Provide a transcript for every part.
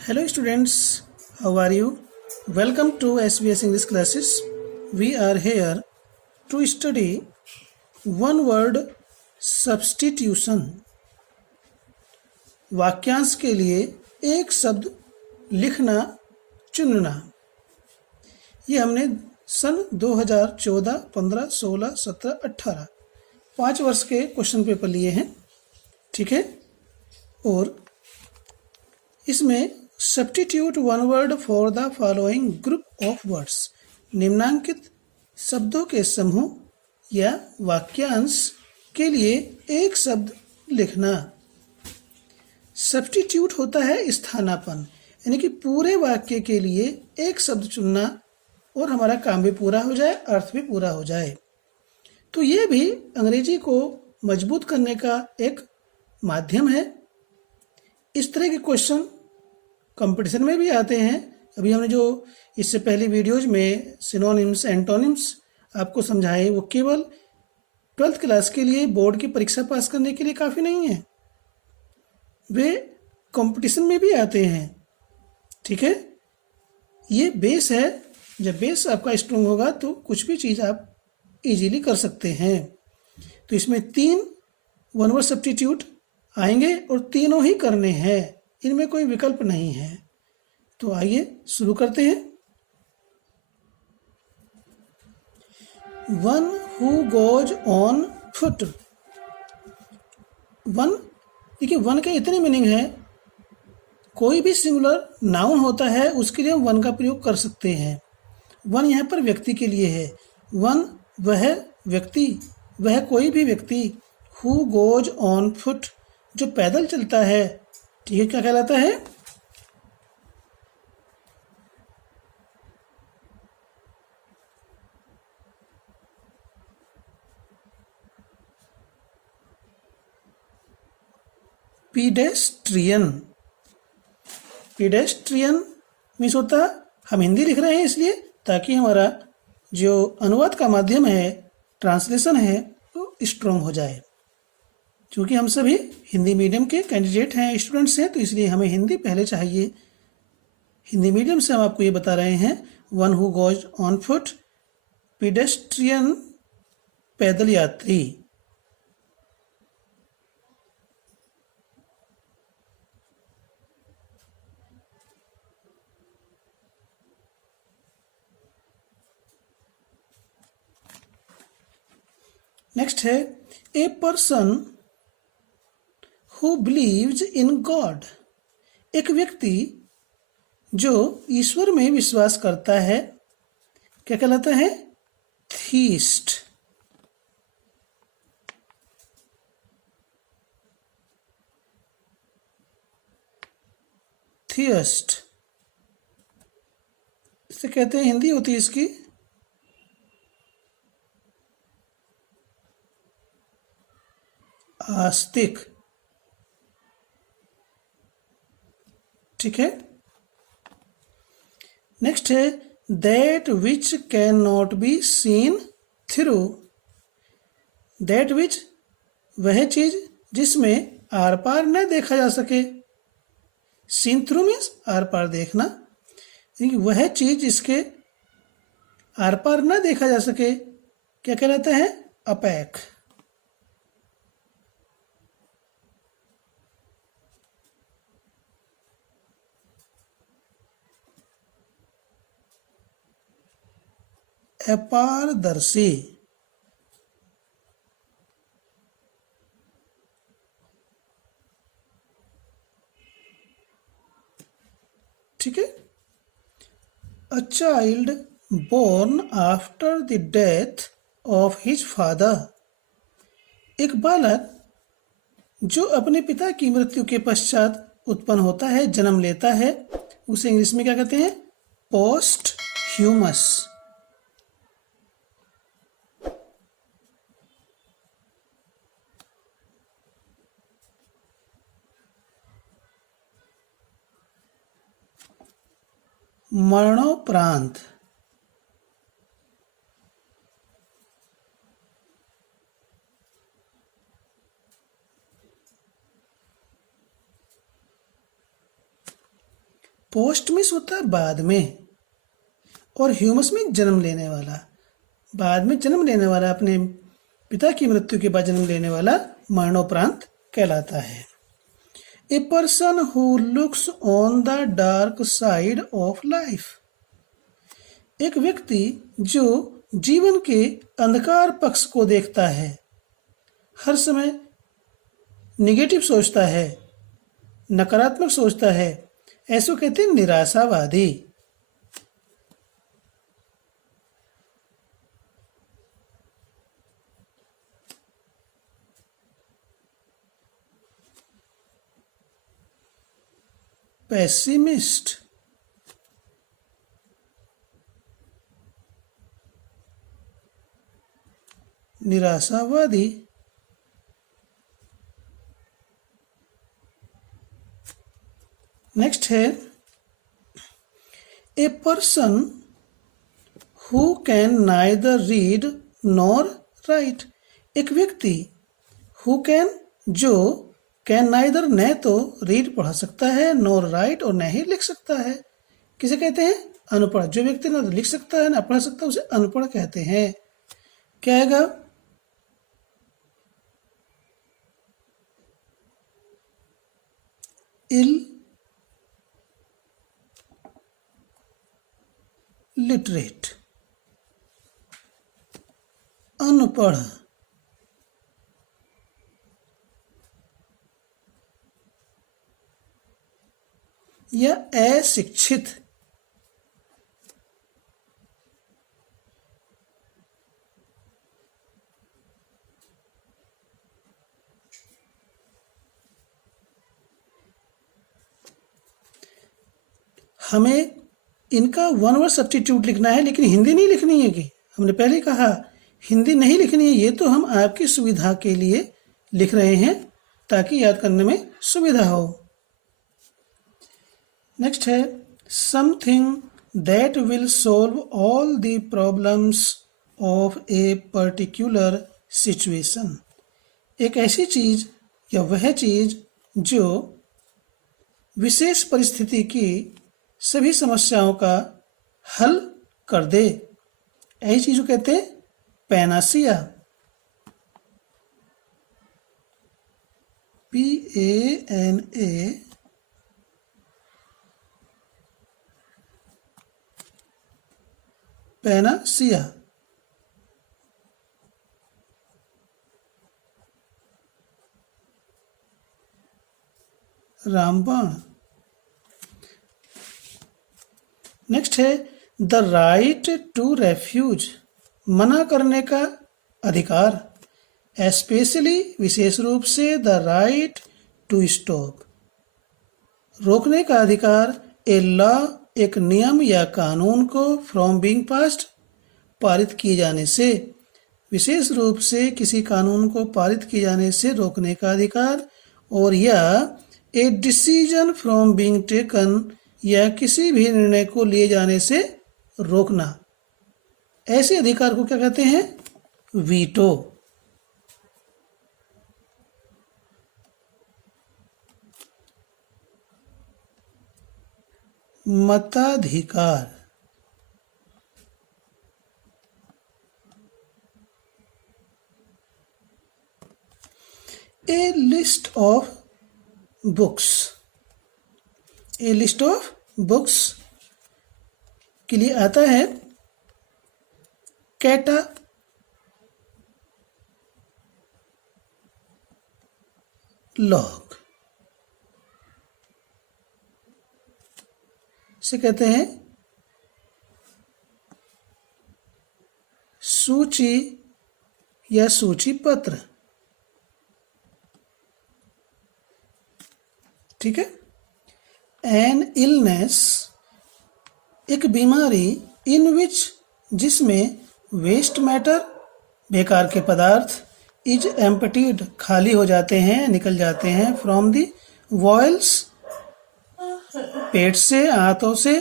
Hello students, how are you? Welcome to SBS English classes. We are here to study one word substitution. वाक्यांश के लिए एक शब्द लिखना चुनना। ये हमने सन 2014, 15, 16, 17, 18 5 वर्ष के क्वेश्चन पेपर लिए हैं, ठीक है। और इसमें substitute one word for the following group of words, निम्नांकित शब्दों के समूह या वाक्यांश के लिए एक शब्द लिखना। सब्स्टिट्यूट होता है स्थानापन्न, यानी कि पूरे वाक्य के लिए एक शब्द चुनना और हमारा काम भी पूरा हो जाए, अर्थ भी पूरा हो जाए। तो ये भी अंग्रेजी को मजबूत करने का एक माध्यम है। इस तरह के क्वेश्चन कंपटीशन में भी आते हैं। अभी हमने जो इससे पहले वीडियोज में सिनोनिम्स, एंटोनिम्स आपको समझाए, वो केवल 12th क्लास के लिए, बोर्ड की परीक्षा पास करने के लिए काफ़ी नहीं है, वे कंपटीशन में भी आते हैं, ठीक है। ये बेस है, जब बेस आपका स्ट्रॉन्ग होगा तो कुछ भी चीज़ आप इजीली कर सकते हैं। तो इसमें 3 वन वर्ड सब्स्टिट्यूट आएंगे और तीनों ही करने हैं, इनमें कोई विकल्प नहीं है। तो आइए शुरू करते हैं। One who goes on foot. One, देखिए वन के इतने मीनिंग है, कोई भी सिंगुलर नाउन होता है उसके लिए हम वन का प्रयोग कर सकते हैं। वन यहाँ पर व्यक्ति के लिए है। वन वह व्यक्ति, वह कोई भी व्यक्ति, हु गोज ऑन फुट जो पैदल चलता है, ठीक है, क्या कहलाता है? पीडेस्ट्रियन। पीडेस्ट्रियन मीन्स होता, हम हिंदी लिख रहे हैं इसलिए ताकि हमारा जो अनुवाद का माध्यम है, ट्रांसलेशन है, वो स्ट्रॉन्ग हो जाए। क्योंकि हम सभी हिंदी मीडियम के कैंडिडेट हैं, स्टूडेंट्स हैं, तो इसलिए हमें हिंदी पहले चाहिए। हिंदी मीडियम से हम आपको ये बता रहे हैं। One who goes on foot, pedestrian पैदल यात्री। नेक्स्ट है a person who believes in God. एक व्यक्ति जो ईश्वर में विश्वास करता है, क्या कहलाता है? थीस्ट। थियस्ट इसे कहते हैं, हिंदी होती है इसकी आस्तिक, ठीक है। नेक्स्ट है that which can not be seen through. That which वह चीज जिसमें आर पार न देखा जा सके। सीन थ्रू मीन्स आर पार देखना, वह चीज जिसके आर पार न देखा जा सके, क्या कहलाता है? अपैक। अपारदर्शी, ठीक है। A child born after the death of his father. एक बालक जो अपने पिता की मृत्यु के पश्चात उत्पन्न होता है, जन्म लेता है, उसे इंग्लिश में क्या कहते हैं? Post humus. मरणोपरांत। पोस्टमिस होता है बाद में, और ह्यूमस में जन्म लेने वाला। बाद में जन्म लेने वाला, अपने पिता की मृत्यु के बाद जन्म लेने वाला मरणोपरांत कहलाता है। A person who looks on the dark side of life, एक व्यक्ति जो जीवन के अंधकार पक्ष को देखता है, हर समय निगेटिव सोचता है, नकारात्मक सोचता है, ऐसे कहते हैं निराशावादी। पेसिमिस्ट, निराशावादी। नेक्स्ट है a person who can neither read nor right, एक व्यक्ति हु कैन, जो कैन नाइदर, न तो रीड पढ़ सकता है, नॉर राइट, और न ही लिख सकता है। किसे कहते हैं? अनपढ़। जो व्यक्ति ना तो लिख सकता है ना पढ़ सकता है उसे अनपढ़ कहते हैं। क्या आएगा? लिटरेट, अनपढ़। या अशिक्षित। हमें इनका वन वर्ड सब्स्टिट्यूट लिखना है, लेकिन हिंदी नहीं लिखनी है। कि हमने पहले कहा हिंदी नहीं लिखनी है, ये तो हम आपकी सुविधा के लिए लिख रहे हैं ताकि याद करने में सुविधा हो। नेक्स्ट है something that will solve all the problems of a particular situation, एक ऐसी चीज या वह चीज जो विशेष परिस्थिति की सभी समस्याओं का हल कर दे। ऐसी चीज को कहते हैं पैनासिया, PANA, पैनासिया। रामबाण। नेक्स्ट है द राइट टू रेफ्यूज, मना करने का अधिकार। एस्पेशली, विशेष रूप से द राइट टू स्टॉप, रोकने का अधिकार। ए लॉ, एक नियम या कानून को फ्रॉम बीइंग पास्ड, पारित किए जाने से, विशेष रूप से किसी कानून को पारित किए जाने से रोकने का अधिकार। और या a decision from being taken, या किसी भी निर्णय को लिए जाने से रोकना। ऐसे अधिकार को क्या कहते हैं? वीटो। मताधिकार। A list of books, a list of books के लिए आता है कैटालॉग, से कहते हैं सूची या सूची पत्र। ठीक है। एन इलनेस, एक बीमारी, इन विच, जिसमें वेस्ट मैटर, बेकार के पदार्थ, इज एम्पटीड, खाली हो जाते हैं, निकल जाते हैं, फ्रॉम दी वॉयल्स, पेट से, आंतों से,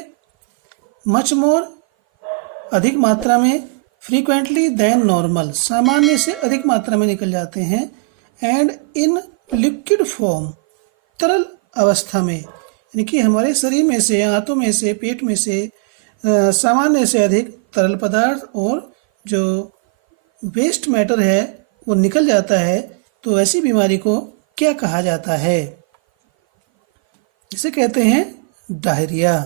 मच मोर, अधिक मात्रा में, फ्रीक्वेंटली देन नॉर्मल, सामान्य से अधिक मात्रा में निकल जाते हैं, एंड इन लिक्विड फॉर्म, तरल अवस्था में, यानी कि हमारे शरीर में से, आंतों में से, पेट में से सामान्य से अधिक तरल पदार्थ और जो वेस्ट मैटर है वो निकल जाता है, तो ऐसी बीमारी को क्या कहा जाता है? इसे कहते हैं डायरिया।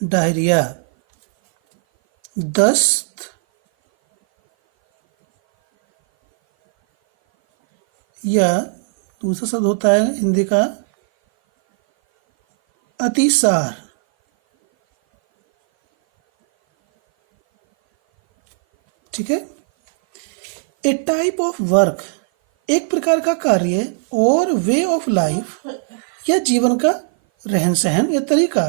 डायरिया, दस्त या दूसरा शब्द होता है हिंदी का अतिसार। ठीक है। ए टाइप ऑफ वर्क, एक प्रकार का कार्य और वे ऑफ लाइफ, या जीवन का रहन सहन या तरीका।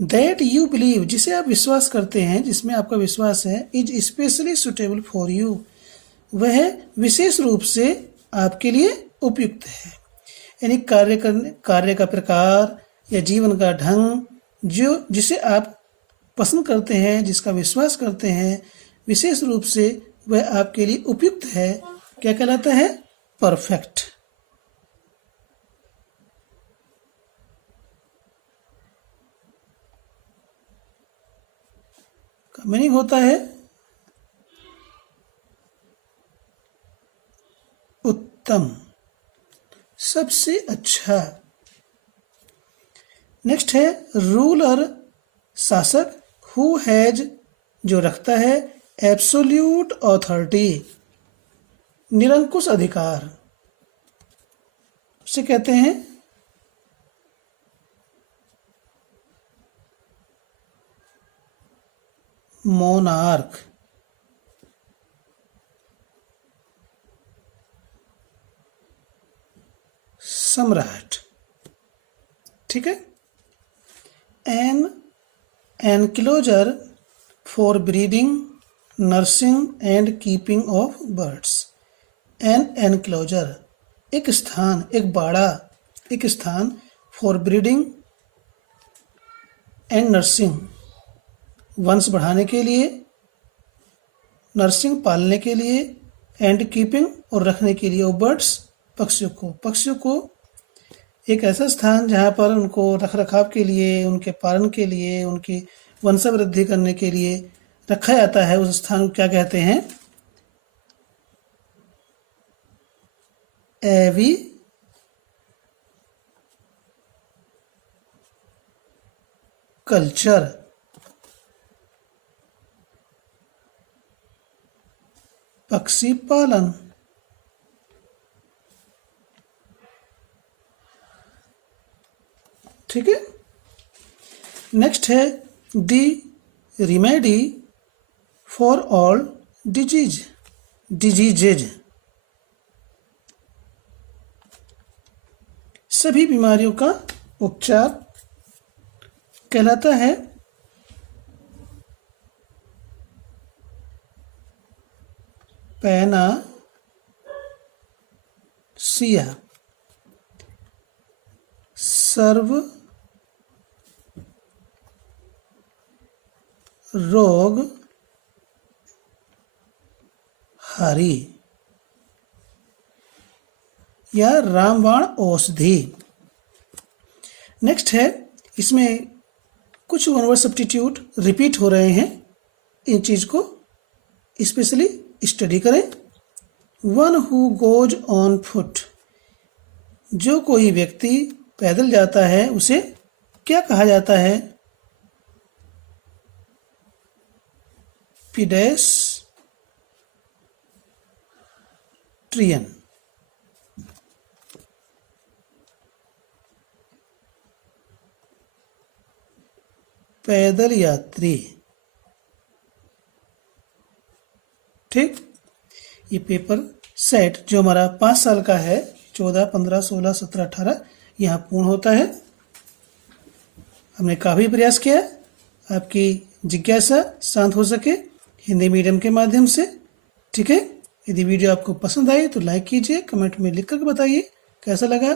दैट यू बिलीव, जिसे आप विश्वास करते हैं, जिसमें आपका विश्वास है, is specially suitable for you, वह विशेष रूप से आपके लिए उपयुक्त है। यानी कार्य का प्रकार या जीवन का ढंग जिसे आप पसंद करते हैं, जिसका विश्वास करते हैं, विशेष रूप से वह आपके लिए उपयुक्त है, क्या कहलाता है? परफेक्ट। का मीनिंग होता है उत्तम, सबसे अच्छा। नेक्स्ट है रूलर, शासक, हु हैज, जो रखता है, एब्सोल्यूट ऑथोरिटी, निरंकुश अधिकार, उसे कहते हैं मोनार्क। सम्राट। ठीक है। An enclosure for breeding, nursing and keeping of birds. An enclosure, एक स्थान, एक बाड़ा, एक स्थान, फॉर ब्रीडिंग एंड नर्सिंग, वंश बढ़ाने के लिए, नर्सिंग पालने के लिए, एंड कीपिंग और रखने के लिए, और बर्ड्स पक्षियों को एक ऐसा स्थान जहाँ पर उनको रख रखाव के लिए, उनके पालन के लिए, उनकी वंशावृद्धि करने के लिए रखा जाता है, उस स्थान को क्या कहते हैं? एवी कल्चर। पक्षी पालन। ठीक है। नेक्स्ट है दी रिमेडी फॉर ऑल डिजीजेज, सभी बीमारियों का उपचार कहलाता है पैनासिया। सर्व रोग हरि या रामबाण औषधि। नेक्स्ट है, इसमें कुछ वन वर्ड सब्स्टिट्यूट रिपीट हो रहे हैं, इन चीज को स्पेशली स्टडी करें। One who goes on foot, जो कोई व्यक्ति पैदल जाता है उसे क्या कहा जाता है? पीडेस्ट्रियन। पैदल यात्री। ठीक। ये पेपर सेट जो हमारा 5 साल का है, 14, 15, 16, 17, 18, यहाँ पूर्ण होता है। हमने काफ़ी प्रयास किया आपकी जिज्ञासा शांत हो सके हिंदी मीडियम के माध्यम से। ठीक है। यदि वीडियो आपको पसंद आई तो लाइक कीजिए, कमेंट में लिख कर बताइए कैसा लगा,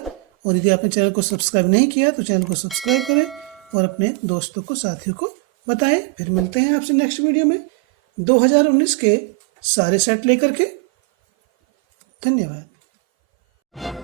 और यदि आपने चैनल को सब्सक्राइब नहीं किया तो चैनल को सब्सक्राइब करें और अपने दोस्तों को, साथियों को बताएं। फिर मिलते हैं आपसे नेक्स्ट वीडियो में 2019 के सारे सेट लेकर के। धन्यवाद।